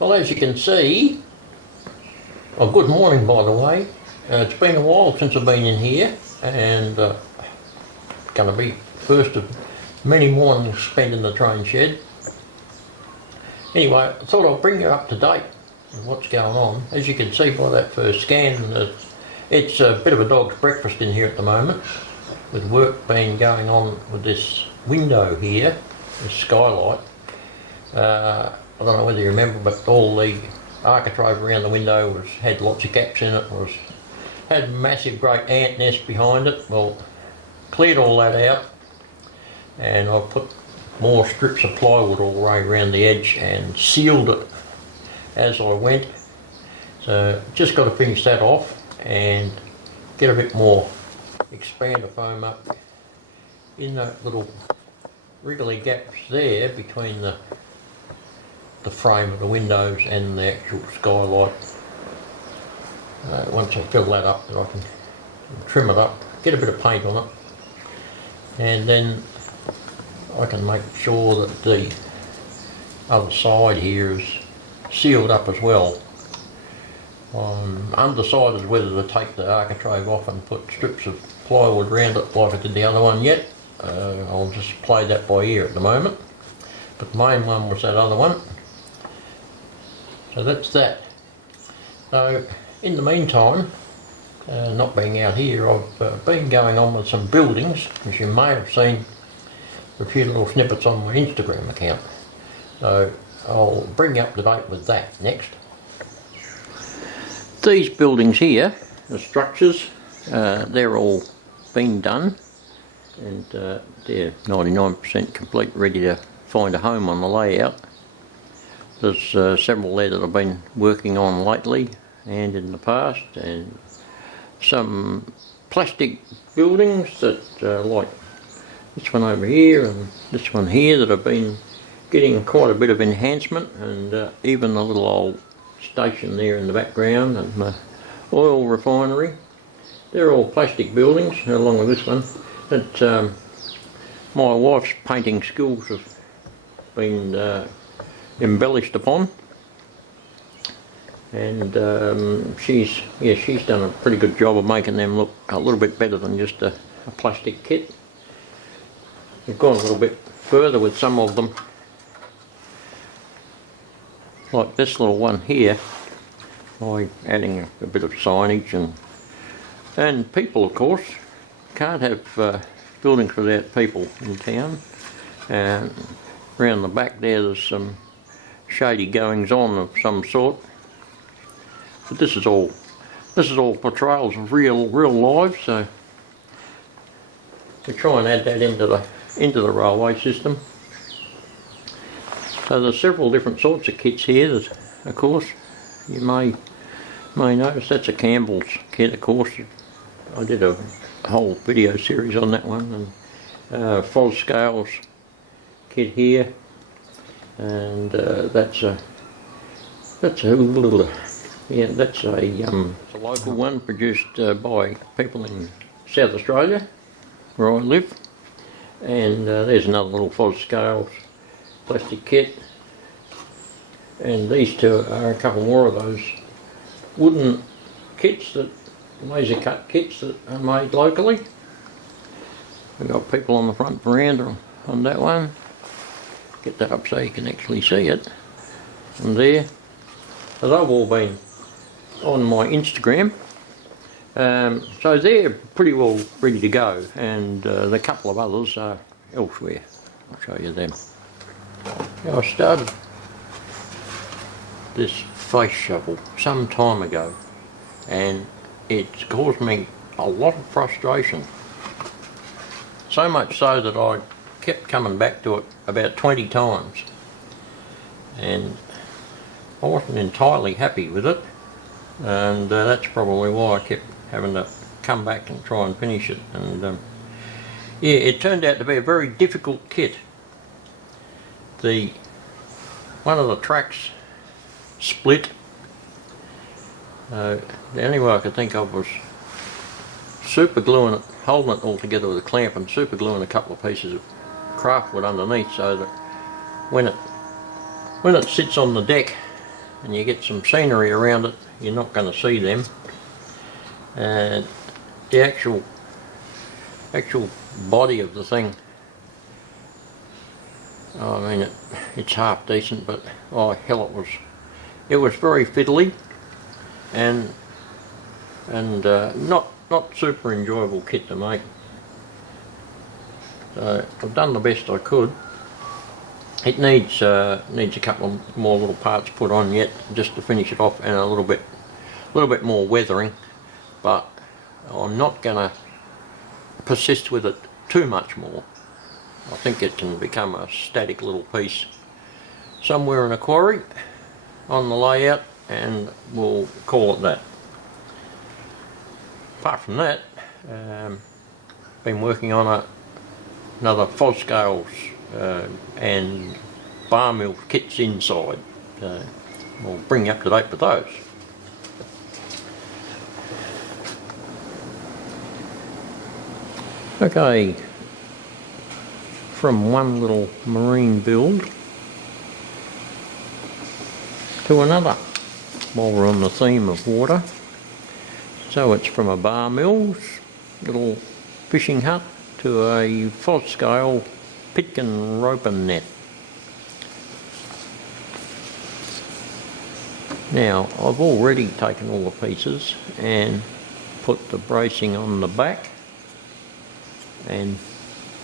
Well, as you can see, oh, good morning by the way. It's been a while since I've been in here, and going to be first of many mornings spent in the train shed. Anyway, I thought I'd bring you up to date with what's going on. As you can see by that first scan, it's a bit of a dog's breakfast in here at the moment, with work being going on with this window here, this skylight. I don't know whether you remember, but all the architrave around the window had lots of gaps in it, had massive great ant nest behind it. Well, cleared all that out, and I've put more strips of plywood all the way around the edge and sealed it as I went. So just got to finish that off and get a bit more expander foam up in that little wriggly gaps there between the frame of the windows and the actual skylight. Once I fill that up, then I can trim it up, get a bit of paint on it, and then I can make sure that the other side here is sealed up as well. I'm undecided whether to take the architrave off and put strips of plywood around it like I did the other one yet. I'll just play that by ear at the moment, but the main one was that other one. So that's that. So in the meantime, not being out here, I've been going on with some buildings, as you may have seen a few little snippets on my Instagram account. So I'll bring you up to date with that next. These buildings here, the structures, they're all been done, and they're 99% complete, ready to find a home on the layout. There's several there that I've been working on lately and in the past, and some plastic buildings that like this one over here and this one here that have been getting quite a bit of enhancement, and even the little old station there in the background and the oil refinery. They're all plastic buildings along with this one that my wife's painting skills have been embellished upon, and she's done a pretty good job of making them look a little bit better than just a plastic kit. We've gone a little bit further with some of them, like this little one here, by adding a bit of signage, and people, of course. Can't have buildings without people in town. And around the back there's some shady goings on of some sort, but this is all portrayals of real lives, so we try and add that into the railway system. So there's several different sorts of kits here that, of course, you may notice. That's a Campbell's kit, of course. I did a whole video series on that one, and Foscale's kit here, and that's a local one produced by people in South Australia where I live. And there's another little Foscale's plastic kit, and these two are a couple more of those wooden kits, that laser cut kits that are made locally. We've got people on the front veranda on that one. Get that up so you can actually see it. And there. So they've all been on my Instagram. So they're pretty well ready to go, and the couple of others are elsewhere. I'll show you them. Now, I started this face shovel some time ago, and it's caused me a lot of frustration. So much so that I kept coming back to it about 20 times, and I wasn't entirely happy with it, and that's probably why I kept having to come back and try and finish it. And yeah, it turned out to be a very difficult kit. One of the tracks split. The only way I could think of was super gluing it, holding it all together with a clamp, and super gluing a couple of pieces of craftwood underneath, so that when it sits on the deck and you get some scenery around it, you're not going to see them. And the actual body of the thing, I mean, it's half decent, but oh hell, it was very fiddly and not super enjoyable kit to make. So I've done the best I could. It needs a couple of more little parts put on yet, just to finish it off, and a little bit more weathering. But I'm not going to persist with it too much more. I think it can become a static little piece somewhere in a quarry on the layout, and we'll call it that. Apart from that, been working on another Foscales and bar mill kits inside. We'll bring you up to date with those. Okay, from one little marine build to another, while we're on the theme of water. So it's from a bar mill's little fishing hut to a Foscale Pitkin roping net. Now I've already taken all the pieces and put the bracing on the back and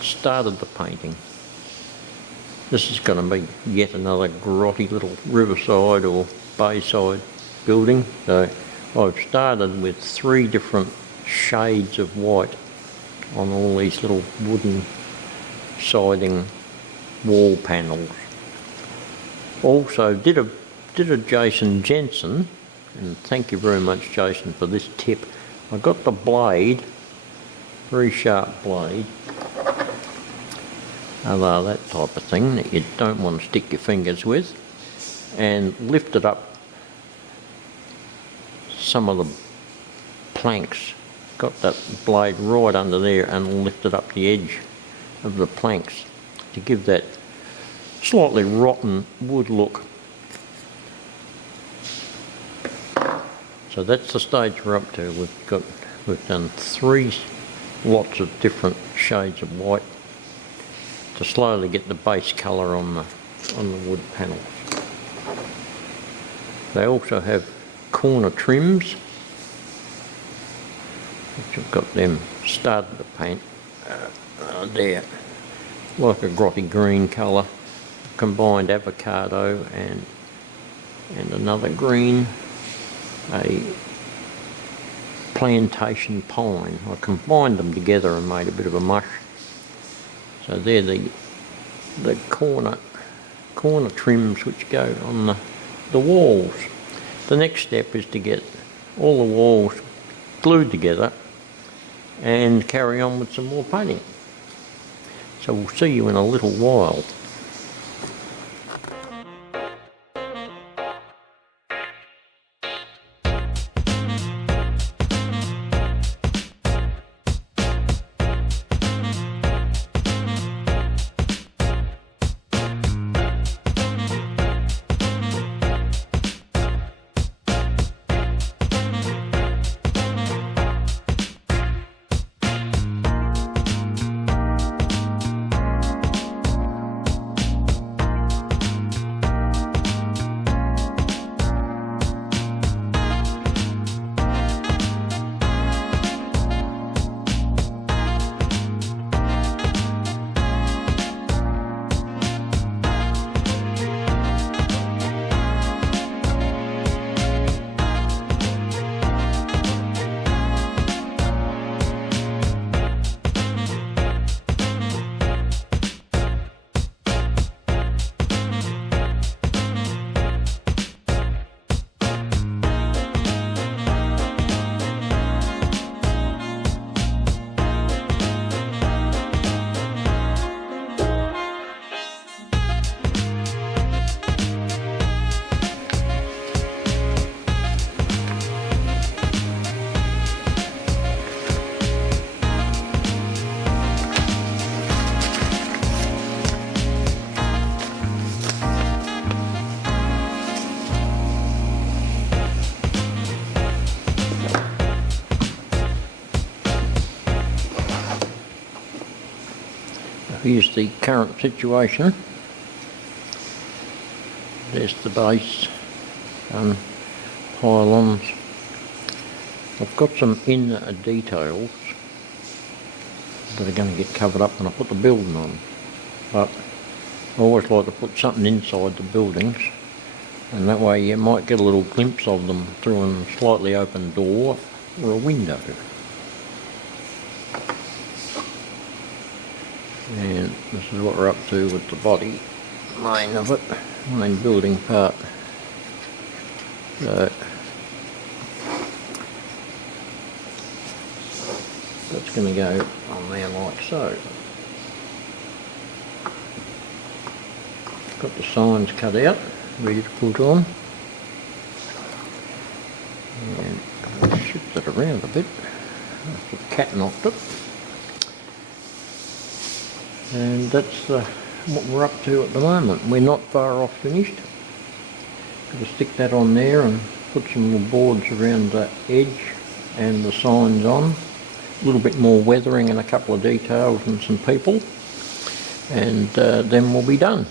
started the painting. This is going to be yet another grotty little riverside or bayside building. So I've started with 3 different shades of white on all these little wooden siding wall panels. Also did a Jason Jensen, and thank you very much Jason for this tip. I got the blade, very sharp blade, that type of thing that you don't want to stick your fingers with, and lifted up some of the planks. Got that blade right under there and lifted up the edge of the planks to give that slightly rotten wood look. So that's the stage we're up to. We've done 3 lots of different shades of white to slowly get the base colour on the wood panels. They also have corner trims, which I've got them started to paint there, like a grotty green colour, combined avocado and another green, a plantation pine. I combined them together and made a bit of a mush. So they're the corner trims which go on the walls. The next step is to get all the walls glued together and carry on with some more painting. So we'll see you in a little while. here's the current situation. There's the base pylons. I've got some inner details that are going to get covered up when I put the building on, but I always like to put something inside the buildings, and that way you might get a little glimpse of them through a slightly open door or a window. And this is what we're up to with the body, main of it, main building part. So that's going to go on there like so. Got the signs cut out, ready to put on. And I'll shift it around a bit after the cat knocked it. And that's what we're up to at the moment. We're not far off finished. Got to stick that on there and put some little boards around the edge and the signs on. A little bit more weathering and a couple of details and some people. And then we'll be done.